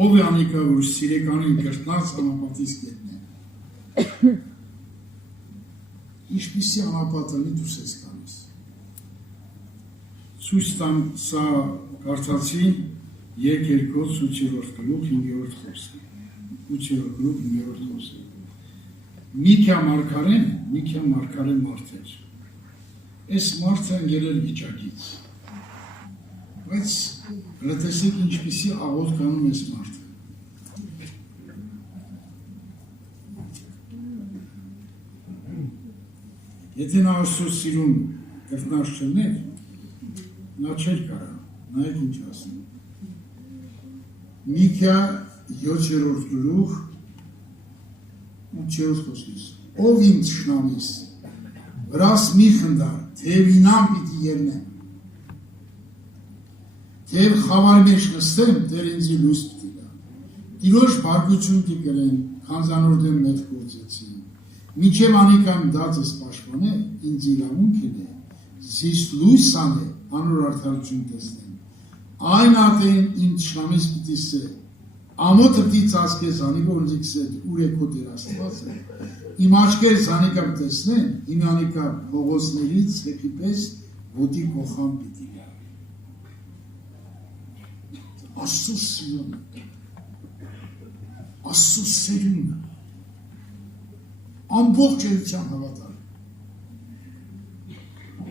ով է անիկա, որ սիրեկանին կրտնած անապատից կետն է։ Ինչպիսի անապատանի դուս ես կանես։ Ցույց տամ սա կարծացի երկերկոց 8-րդ գլուխ 5-րդ խոսքը։ 8-րդ գլուխ 5-րդ խոսքը։ Միքիա մարգարեն մարդ էր։ Այս մարդը ընկերել վիճակից։ Բայց լտեսեք ինչպիսի աղոտ կանում ես մարդը։ Եթե նա Աստծո սիրուն կրտնած չներ, նա չէր կարա, նայեք ինչ ասում։ Միքիա 7-րդ գլուխ 8-րդ խոսքից։ Ով իմ թշնամիս, վրաս մի խնդար, թեև ինամ պիտի ելնեմ, թեև խավար մեջ նստեմ, Տեր ինձի լույս պիտի տա։ Տիրոջ բարկություն պիտի կրեմ, քանզանորդեմ մեղք գործեցին։ Մինչև անիկամ դածս պաշտպանե, ինձ իրավունքն է, զիստ լույս անե, անոր արդարություն տեսնեմ։ Այն ատեն իմ թշնամիս պիտի սե, ամոթը պիտի ծածկես անիկը, որ զիքսետ ուր է քո Տեր Աստվածը։ Իմ աչքերս անիկամ տեսնեն, իմ անիկա փողոցներից հեփի պես ոտի կողամ պիտի գա։ Աստծո սիրուն, Աստծո սերուն, ամբողջ էության հավատալ։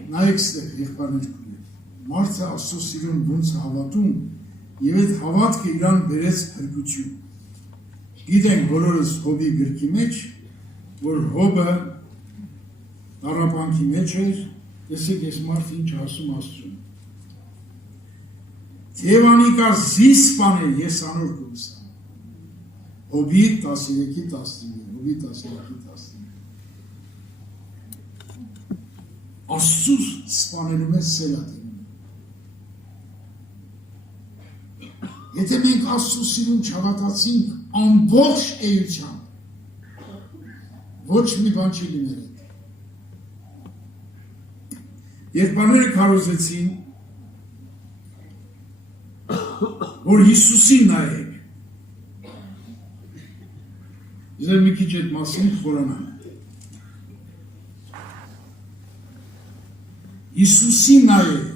Նայեք ստեղ եղբայրներ քույրեր, մարդը Աստծո սիրուն ոնց հավատում եւ այդ հավատքը իրան բերեց փրկություն։ Գիտենք բոլորս Հոբի գրքի մեջ, որ Հոբը տառապանքի մեջ էր, տեսեք այս մարդը ինչ ասում Աստծուն։ Թեև անիկա զիս բաներ ես անոր կուսամ։ Հոբի 13:19, Հոբի 13:19։ Աստծուց սպանելու մեզ սելատին։ Եթե մենք Աստծո սիրուն չհավատացինք ամբողջ էությամբ, ոչ մի բան չի լինել։ Եղբայրները քարոզեցին, որ Հիսուսին նայեք։ Ձեր մի քիչ այդ մասին խորանանք։ Հիսուսին նայեք,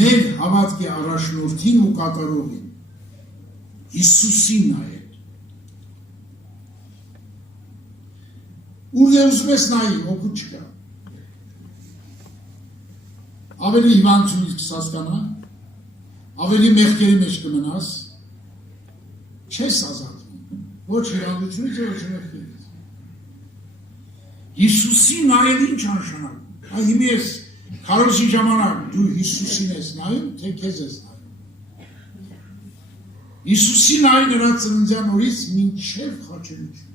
մեր հավատքի առաջնորդին ու կատարողին։ Հիսուսին նայեք։ Ուր դե ուզում ես նայի, օգուտ չկա։ Ավելի հիվանդությունից կսասկանա, ավելի մեղքերի մեջ կմնաս, չես ազատվում, ոչ հիվանդությունից, ոչ մեղքերից։ Հիսուսին նայել ինչ անշանակում։ Այ հիմի ես քարոզի ժամանակ դու Հիսուսին ես նայում, թե քեզ ես նայում։ Հիսուսին նայ նրա ծննդյան օրից մինչև խաչելություն։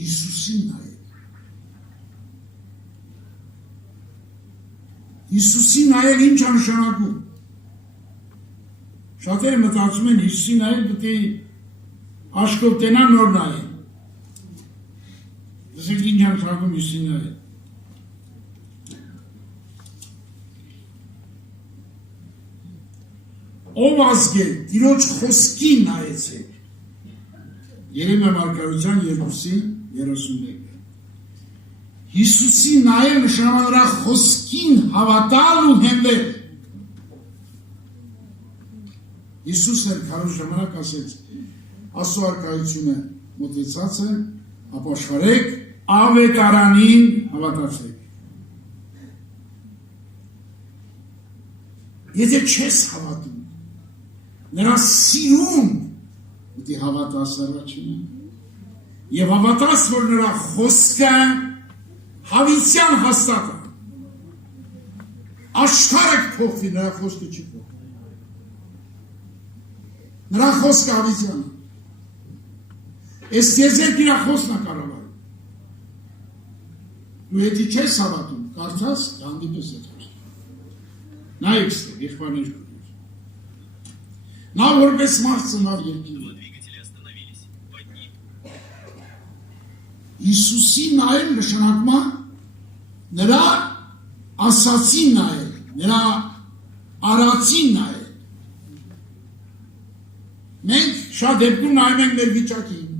Հիսուսին նայ։ Հիսուսին նայել ինչ անշանակում։ Շատերը մտածում են Հիսուսին նայել պետք է աշկով տենան նոր նայել։ Դասեք ինչ անշանակում Հիսուսին նայել։ Ով ազգել, Տիրոջ խոսքին նայեցեք։ Երեմիա մարգարության 2:31։ Հիսուսի նայել նշանակում նրա խոսքին հավատալ ու հենվել։ Հիսուսն էր քարոզ ժամանակ ասեց. Աստծո արքայությունը մոտեցած է, ապաշխարեք, ավետարանին հավատացեք։ Եթե չես հավատում, նրա սիրուն պիտի հավատաս առաջինը եւ հավատաս, որ նրա խոսքը հավիտյան հաստատ է։ Աշխարհը փոխվի, նրա խոսքը չի փոխվի։ Նրա խոսքը հավիտյան է։ Այս եզերք իր խոսքն է կառավարում։ Դու եթե չես հավատում, կարծես հանդիպես է խոսքը։ Նայեք ստեղ, եղբայրներ քույրեր։ Նա որպես մարդ ծնավ երկիրը։ Հիսուսի նայել նշանակում է նրա ասացին նայել, նրա արածին նայել։ Մենք շատ դեպքում նայում ենք մեր վիճակին,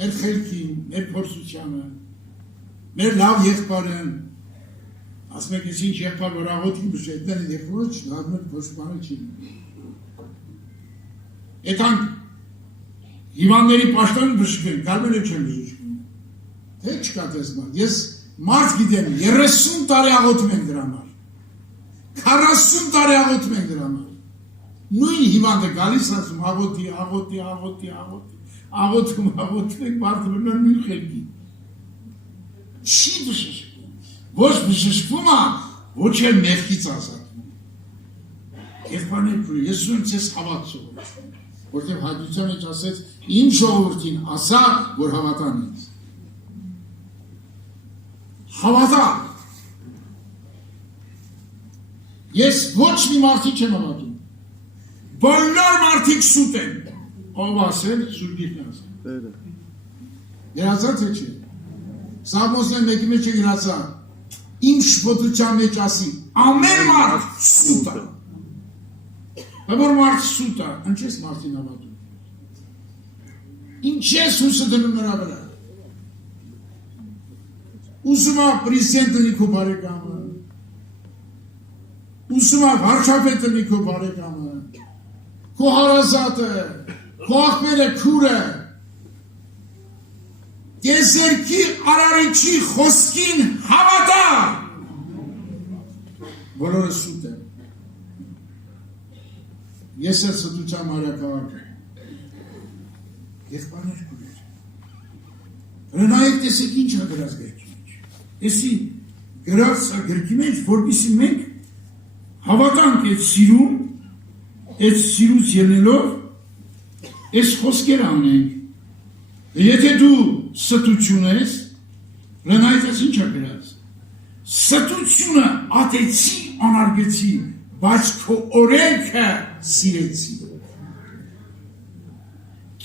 մեր խելքին, մեր փորձությանը, մեր լավ եղբայրին, ասում եք ինչ եղբայր որ աղոթի բժետներ դեպ ոչ լավ մեր փոշմանը չի։ Եթանք հիվանդների պաշտոն բժշկեն, կարմեր չեն բժշկում։ Թե չկա տեսման, ես մարդ գիտեմ 30 տարի աղոթում ենք դրա համար, 40 տարի աղոթում ենք դրա համար, նույն հիվանդը գալիս ասում աղոթի, աղոթում ենք մարդը բրնան նույն խելքի, չի բժշկում, ոչ բժշկում է, ոչ էլ մեղքից ազատվում, եղբայրներ քույր, ես ուզում ես հավատ սովորեցնում, որտեղ հաջության մեջ ասեց իմ ժողովրդին ասա, որ հավատան ինձ։ Հավատա։ Ես ոչ մի մարդիկ չեմ հավատում։ Բոլոր մարդիկ սուտ են։ Ով ասել, սուտ գիրքն ասել։ Գրացած է չէ։ Սաղմոսն մեկի մեջ է գրացա, իմ շփոթության մեջ ասի, ամեն մարդ սուտ է։ Որ մարդ սուտ է, ինչ ես մարդին հավատում։ Ինչ ես հուսը դնում նրա վրա։ Ուզում է պրեսիդենտը լիքո բարեկամը, ուզում է վարչապետը լիքո բարեկամը, քո հարազատը, քո աղբերը, քուրը, Եզերքի արարիչի խոսքին հավատա, բոլորը սուտ է։ Ես էլ ստության մարյակավակ եմ, եղբայրներ քույրեր, հրնայեք տեսեք ինչ է գրած գրքի մեջ, եսի գրած գրքի մեջ, որպեսզի մենք հավատանք այդ սիրուն, այդ սիրուց ելնելով, այս խոսքերը անենք, եթե դու ստություն ես, հրնայեք ես ինչ է գրած, ստությունը ատեցի անարգեցի, բայց քո օրենքը սիրեցի։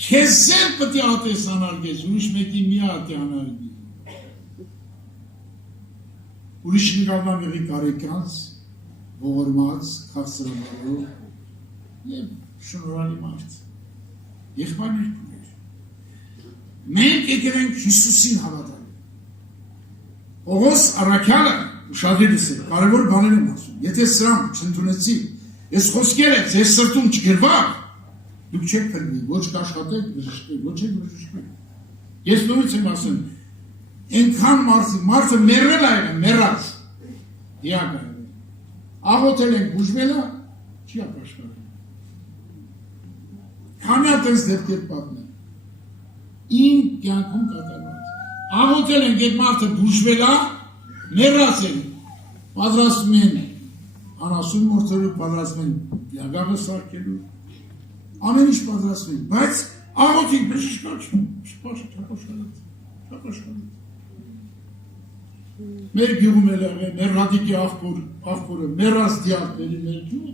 Քեզ էլ պետք է ատես անարգես, ուրիշ մեկի մի ատի անարգի։ Ուրիշ մի կալման եղի կարեկանց, ողորմած, քաղցրամարով և շնորհալի մարդ։ Եղբայրներ քույրեր։ Մենք եկել ենք Հիսուսին հավատալ։ Պողոս առաքյալը ուշադրես է, կարևոր բաներ եմ ասում, եթե սրանք չընդունեցի, ես խոսքերը ձեզ սրտում չգրվակ, դուք չեք փրկվի, ոչ կաշխատեք, բժշկեք, ոչ եք բժշկեք։ Ես նույնից եմ ասում, այնքան մարդը մեռել է եղել, մեռած, դիակը եղել, աղոթել ենք բուժվելը, չի ապաշխարել։ Քանի այդպես դեպքեր պատմեմ, իմ կյանքում կատարված, աղոթել ենք այդ մարդը բուժվելը, մեռած են, պատրաստում են անասուն մորթելու, պատրաստում են յագավը սարքելու, ամեն ինչ պատրաստում են, բայց աղոթին բժշկաչ, չապաշխարեց։ Մեր գյուղում էլ եղել, մեր ռադիկի աղբորը, մեռած դիակների մեր գյուղ,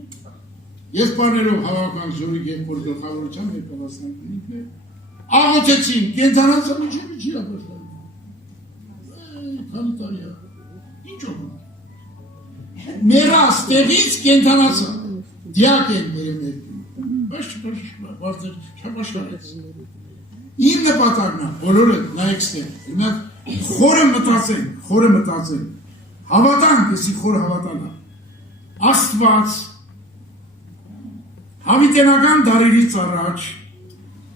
եղբայրներով հավաքան զորիկ եղբոր գլխավորության մեր պատասխանատուները, աղոթեցին, կենդանացան ինչի ապաշխարել։ Քանի տարի է։ Ինչ օգնում։ Մեռած տեղից կենդանացա, դիակ են մեր ներքին, բայց չապաշխարեց։ Իմ նպատակն է, բոլորը նայեք ստեղ, խորը մտածենք, հավատանք, եսի խորը հավատանա, Աստված, հավիտենական դարերից առաջ,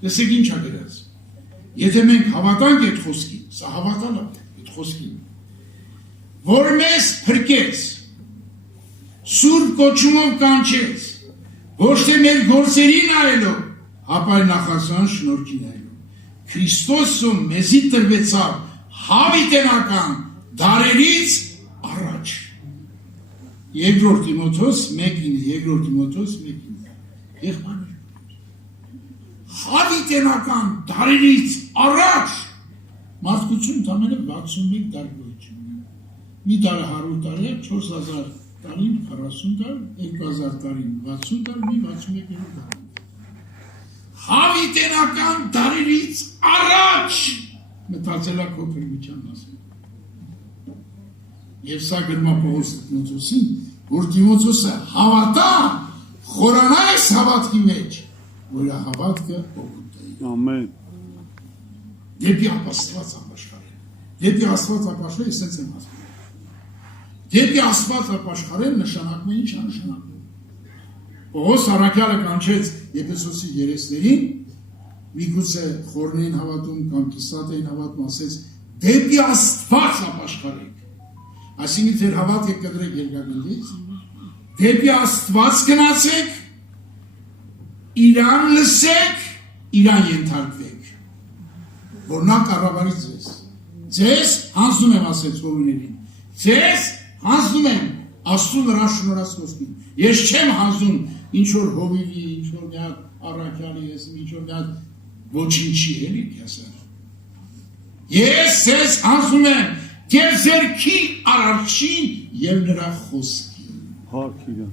տեսեք ինչ է գրած, եթե մենք հավատանք այդ խոսքին, սա հավատալը այդ խոսքին, որ մեզ փրկեց, սուրբ կոչումով կանչեց, ոչ թե մեր գործերի նայելով, հապա նախասան շնորհքի նայելով, Քրիստոսում մեզի տրվեցավ հավիտենական դարերից առաջ։ Երկրորդ Տիմոթեոս 1:9, եղբայրներ, հավիտենական դարերից առաջ մարդկություն ամենը 65 տարի գոյություն ունի։ Մի տարը 100 տարի, 4000 տարին 40 տարի, 2000 տարին 60 տարի, մի 61 տարի։ Հավիտենական դարերից առաջ մտածելա քո փրկության մասին։ Եվ սա գրում է Պողոս Տիմոթեոսին, որ Տիմոթեոսը հավատա, խորանա այս հավատքի մեջ, որ հավատքը օգուտ է։ Ամեն։ Դեպի Աստված ապաշխարել։ Դեպի Աստված ապաշխարել, ասենց եմ ասում։ Դեպի Աստված ապաշխարել նշանակում է ինչ նշանակում։ Պողոս առաքյալը կանչեց Եփեսոսի երեսներին, միգուցե խորն էին հավատում կամ կիսատ էին հավատում, ասեց դեպի Աստված ապաշխարեք։ Այսինքն ձեր հավատքը կտրեք երկրագնդից, դեպի Աստված գնացեք, իրան լսեք, իրան ենթարկվեք, որ նա կառավարի ձեզ։ Ձեզ հանձնում եմ, ասեց հորիներին, ձեզ հանձնում եմ Աստծու նրա շնորհած խոսքին։ Ես չեմ հանձնում ինչ որ հովիվի, ինչ որ մի հատ առաքյալի, ինչ որ մի հատ ոչինչի էլի ասել։ Ես ձեզ հանձնում եմ ձեր ձեռքի արարչին եւ նրա խոսքին։ Հարկ իրան։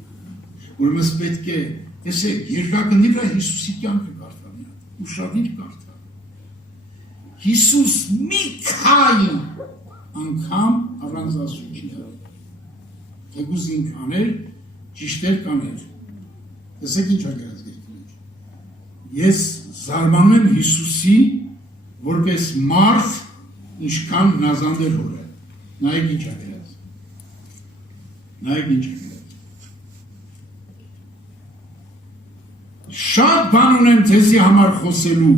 Ուրեմն պետք է, տեսեք, երկրագնդի վրա Հիսուսի կյանքը կարդալ, ուշադիր կարդալ։ Հիսուս մի քայլ անգամ առանց Աստծու չի արել։ Թեկուզ ինք աներ, ճիշտեր կաներ։ Տեսեք ինչ ա գրած գրքում։ Ես զարմանում եմ Հիսուսի, որպես մարդ, ինչքան հնազանդ էր հորը։ Նայեք ինչ ա գրած։ Նայեք ինչ ա գրած։ Շատ բան ունեմ ձեզի համար խոսելու,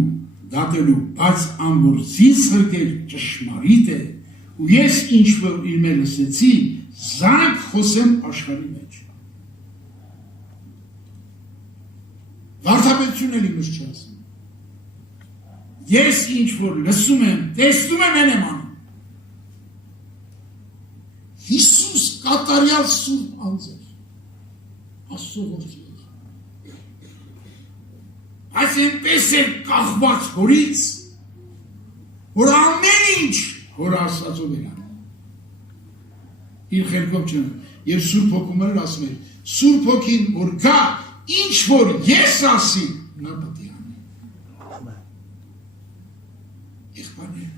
դատելու, բայց անոր զիս հրկեր ճշմարիտ է, ու ես ինչ որ իր մեր լսեցի, զանք խոսեմ աշխարհի մեջ։ Վարդապետություն էլ իմս չի ասում։ Ես ինչ որ լսում եմ, տեսնում եմ են եմ անում։ Հիսուս կատարյալ սուրբ անձ էր, Աստծո որդի էր։ Այս այնպես էր կախված հորից, որ ամեն ինչ հոր Աստծով էր անում։ Իր խելքով չն, եւ Սուրբ Հոգում էլ ասում էր, Սուրբ Հոգին որ գա, ինչ որ ես ասի, նա պետք է անի։ Եղբայրներ,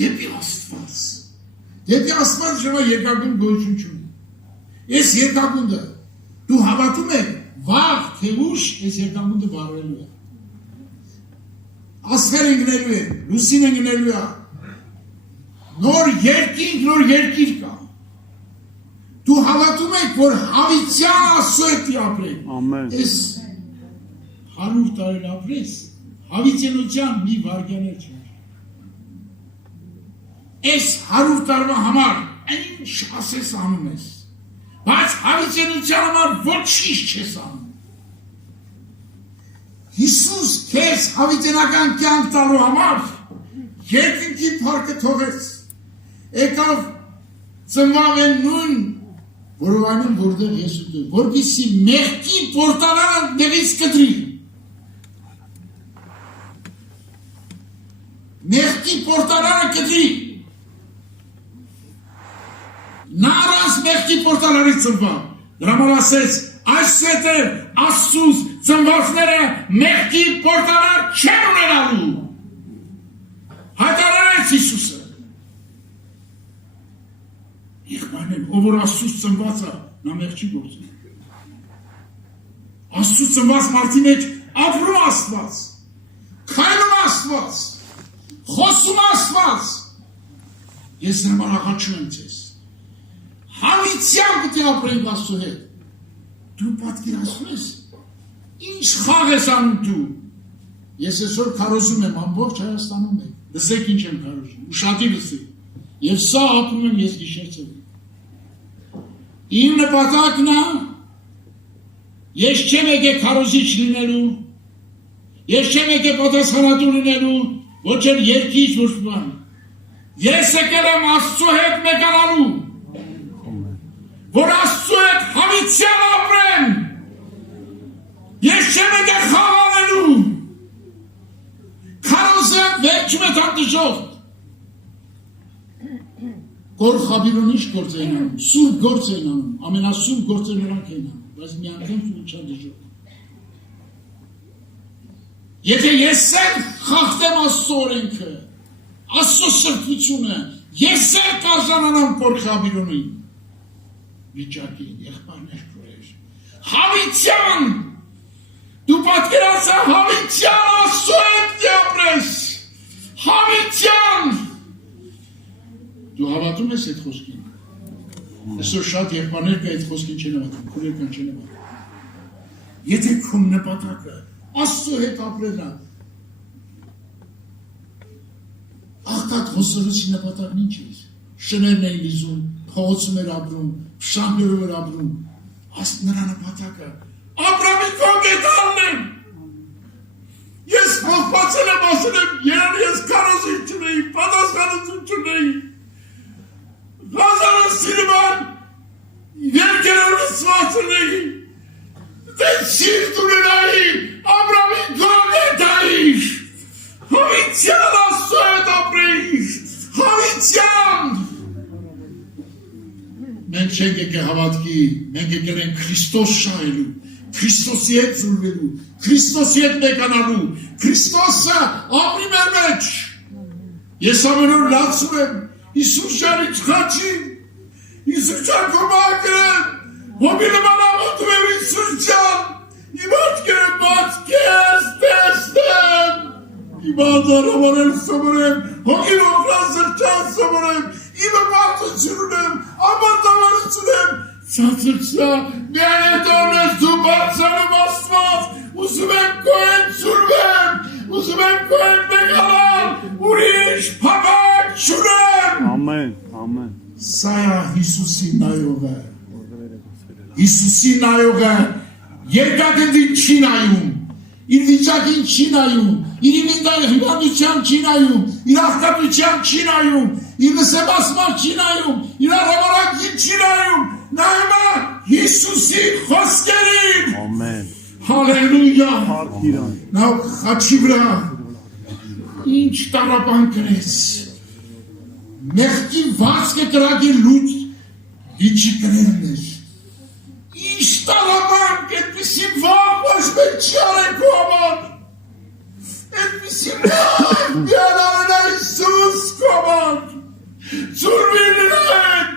դեպի Աստված, դեպի Աստված ժամանակ երկրագունդ գոյություն չունի։ Ես երկրագունդը, դու հավատում ես, վաղ թե ուշ ես երկրագունդը վառելու է։ Աստղեր ընկնելու է, լուսին ընկնելու է։ Նոր երկինք, նոր երկիր կա։ Դու հավատում եք, որ հավիտյան Աստծո հետ ապրեք։ Ամեն։ Ես 100 տարի ապրես, հավիտյանության մի վարգաներ չեր։ Ես 100 տարվա համար ինչ ասես անում ես, բայց հավիտյանության համար ոչինչ չես անում։ Հիսուս քեզ հավիտենական կյանք տալու համար երկինքի փառքը թողեց։ Եկավ ծնվավ են նույն որովայնում որտեղ ես ու դու, որպեսզի մեղքի պորտալանը դեղից կտրի։ Մեղքի պորտալանը կտրի։ Նա առանց մեղքի պորտալարից ծնվավ։ Դրա համար ասեց, այսպես է Աստծուց ծնվածները մեղքի պորտալար չեն ունենալու։ Հայտարարեց Հիսուսը։ Եղբայրներ, ով որ Աստծուց ծնված է, նա մեղ չի գործում։ Աստծուց ծնված մարդի մեջ ապրում Աստված, քայլում Աստված, խոսում Աստված։ Ես նման աղաչում եմ ձեզ։ Հավիտյան պետք է ապրենք Աստծո հետ։ Դու պատկերացնում ես, ինչ խաղ ես անում դու։ Ես այսօր քարոզում եմ ամբողջ Հայաստանում եք։ Լսեք ինչ եմ քարոզում, ուշադիր լսեք։ Եվ սա ապրում եմ ես գիշերցել։ Իմ նպատակն է, ես չեմ եկել քարոզիչ լինելու, ես չեմ եկել պատասխանատու լինելու, ոչ էլ երկիչ ոչ բան։ Ես եկել եմ Աստծո հետ մեկանալու, որ Աստծո հետ հավիտյան ապրեմ։ Ես չեմ եկել խաղալելու, քարոզեմ վերջում է տանտժող։ Գոր խաբիրոն ինչ գործ էին անում, սուրբ գործ էին անում, ամենասուրբ գործը նրանք էին անում, բայց մի անգամ չունչան դժող։ Եթե ես եմ խախտեմ Աստծո օրենքը, Աստծո սրբությունը, ես եմ կարժանանամ գոր խաբիրոնին, վիճակի, եղբայրներ քուրեր, հավիտյան, Դու պատկերացա հավիտյան Աստծո հետ ապրես, հավիտյան։ Դու հավատում ես այդ խոսքին։ Այսօր շատ եղբայրներ կա այդ խոսքին չեն հավատում, քույրերքան չեն հավատում։ Եթե քո նպատակը Աստծո հետ ապրելն է, աղքատ խոսորոցի նպատակն ինչ է։ Շներն էին լիզում, փողոցում էր ապրում, շամներով էր ապրում, նրա նպատակը Աբրամի կոնկետալն եմ։ Ես փոխվածել եմ, ասել եմ, երան ես կարոզիկ չունեի, պատասխանություն չունեի, Ղազարը սիրման, երկերով սված ունեի, դե սիրտ ունենայի, Աբրամի կոնկետալիշ, հավիտյան Աստծո հետ ապրեիշ, հավիտյան։ Մենք չենք եկել հավատքի, մենք եկել ենք Քրիստոս շահելու, Քրիստոսի հետ զուլվելու, Քրիստոսի հետ մեկանալու, Քրիստոսը ապրի մեր մեջ։ Ես ամեն օր լացում եմ Հիսուս ջանի չխաչին, Հիսուս ջան կոմակրեմ, հոբի նման ամոթում եմ Հիսուս ջան, իմ աչքերը բաց կես տեսնեմ, իմ ադարավարել սովորեմ, հոգին օգրան զրճան սովորեմ, իմը մարդություն ունեմ, ամարտավարություն եմ, Ցածրծա, միայն հետ օրնես դու բարձանում Աստված, ուզում եմ կոեն ծուրվեմ, ուզում եմ կոեն մեգալան, ուրիշ փապակ չունեմ։ Ամեն, ամեն։ Սա է Հիսուսի նայողը, Հիսուսի նայողը երկակնդին չի նայում, իր վիճակին չի նայում, իր հիվանդության չի նայում, իր աղքատության չի նայում, իր նսեմասման չի նայում, իր առավարակին չի նայում, նայում է Հիսուսի խոսքերին։ Ամեն։ Հալելույա։ Փառքիրան։ Նա խաչի վրա ինչ տառապան կրեց։ Մեղքի վազքը կրակի լույս իջի կրելն էր։ Ինչ տառապան կետպիսի վաղ ոչ մեկ չի արեք ու համար։ Այդպիսի վաղ միանարն է Իսուս կոմար։ Ծուրվին նրեն։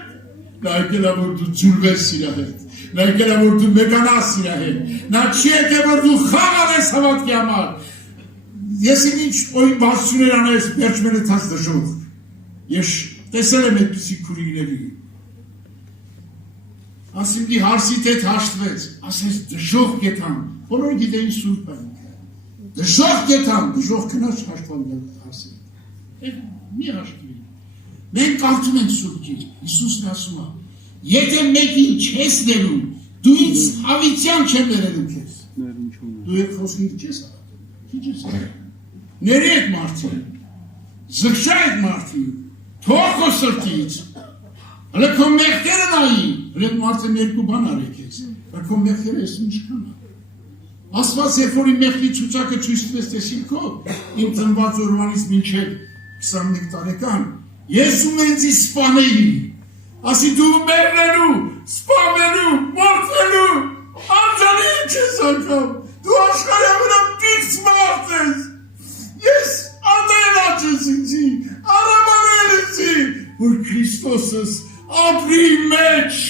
Նա եկել է, որ դու ծուրվես իրա հետ, նա եկել է, որ դու մեկանաս իրա հետ, նա չի եկել, որ դու խաղար ես հավատքի համար, ես ինչ օին բացություներ անես վերջ մենեցած դժող, ես տեսել եմ այդպիսի քուրիների, ասինքի հարսիտ հետ հաշտվեց, ասես դժող կետան, բոլոր գիտեին սուրպ են, դժող կետան, դժող կնաչ հաշտվան հարսիտ, մի հաշտվի, մենք կարդում ենք սուրբքի, Հիսուսն ասում է, եթե մեկին չես ներում, դու ինձ հավիտյան չեմ ներելու քեզ։ Դու այդ խոսքին չես հավատում, քիչ ես հավատում։ Ների այդ մարդին, զղջա այդ մարդին, թող քո սրտից, հələ քո մեղքերը նայի, հələ այդ մարդը երկու բան արի քեզ, բայց քո մեղքերը ես ինչքան է։ Աստված երբ որ իմ մեղքի ցուցակը ցույց տվեց, տեսին քո, իմ ծնված օրվանից մինչև 21 տարեկան, ես ու ինձ սպանեի, ասի դու մեռնելու, սպանելու, մորթվելու, անձանի ինչ ես անգամ, դու աշխարհի ամենապիքս մարդ ես, ես ատենաչ ես ինձի, արամարել ինձի, որ Քրիստոսս ապրի մեջ,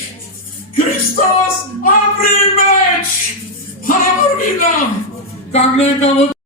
Քրիստոս ապրի մեջ, հարավորվի նա, կանգնենք